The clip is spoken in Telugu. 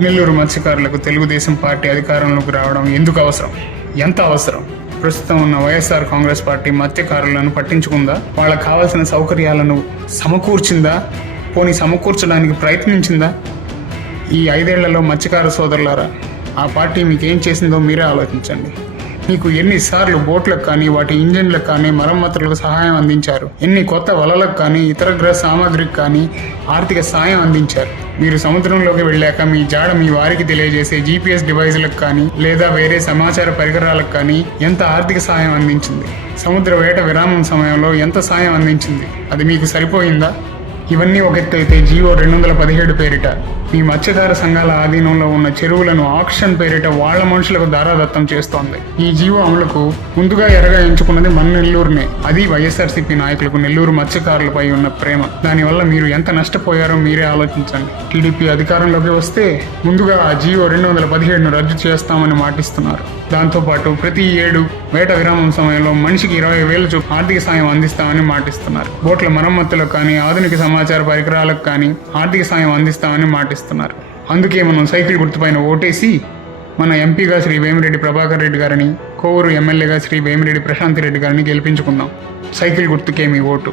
నెల్లూరు మత్స్యకారులకు తెలుగుదేశం పార్టీ అధికారంలోకి రావడం ఎందుకు అవసరం? ఎంత అవసరం? ప్రస్తుతం ఉన్న వైఎస్ఆర్ కాంగ్రెస్ పార్టీ మత్స్యకారులను పట్టించుకుందా? వాళ్ళకు కావాల్సిన సౌకర్యాలను సమకూర్చిందా? పోనీ సమకూర్చడానికి ప్రయత్నించిందా? ఈ ఐదేళ్ళలో మత్స్యకార సోదరులారా ఆ పార్టీ మీకు ఏం చేసిందో మీరే ఆలోచించండి. మీకు ఎన్నిసార్లు బోట్లకు కానీ వాటి ఇంజిన్లకు కానీ మరమ్మతులకు సహాయం అందించారు. ఎన్ని కొత్త వలలకు కానీ ఇతర గ్రహ సామాగ్రికి కానీ ఆర్థిక సాయం అందించారు. మీరు సముద్రంలోకి వెళ్ళాక మీ జాడ మీ వారికి తెలియజేసే జీపీఎస్ డివైజులకు కానీ లేదా వేరే సమాచార పరికరాలకు కానీ ఎంత ఆర్థిక సాయం అందించింది? సముద్ర వేట విరామం సమయంలో ఎంత సాయం అందించింది? అది మీకు సరిపోయిందా? ఇవన్నీ ఒక ఎత్తు జియో రెండు వందల పదిహేడు పేరిట. ఈ మత్స్యకార సంఘాల ఆధీనంలో ఉన్న చెరువులను ఆక్షన్ పేరిట వాళ్ళ మనుషులకు దారాదత్తం చేస్తోంది. ఈ జియో అమలుకు ముందుగా ఎరగా ఎంచుకున్నది మన నెల్లూరునే. అది వైఎస్ఆర్సీపీ నాయకులకు నెల్లూరు మత్స్యకారులపై ఉన్న ప్రేమ. దానివల్ల మీరు ఎంత నష్టపోయారో మీరే ఆలోచించండి. టీడీపీ అధికారంలోకి వస్తే ముందుగా ఆ జియో రెండు వందల పదిహేడును రద్దు చేస్తామని మాటిస్తున్నారు. దాంతోపాటు ప్రతి ఏడు వేట విరామం సమయంలో మనిషికి ఇరవై వేల చొప్పున ఆర్థిక సాయం అందిస్తామని మాటిస్తున్నారు. బోట్ల మరమ్మతులకు కానీ ఆధునిక సమాచార పరికరాలకు కానీ ఆర్థిక సాయం అందిస్తామని మాటిస్తున్నారు. అందుకే మనం సైకిల్ గుర్తుపైన ఓటేసి మన ఎంపీగా శ్రీ వేమిరెడ్డి ప్రభాకర్ రెడ్డి గారిని కోవూరు ఎమ్మెల్యేగా శ్రీ వేమిరెడ్డి ప్రశాంత్ రెడ్డి గారిని గెలిపించుకుందాం. సైకిల్ గుర్తుకే మీ ఓటు.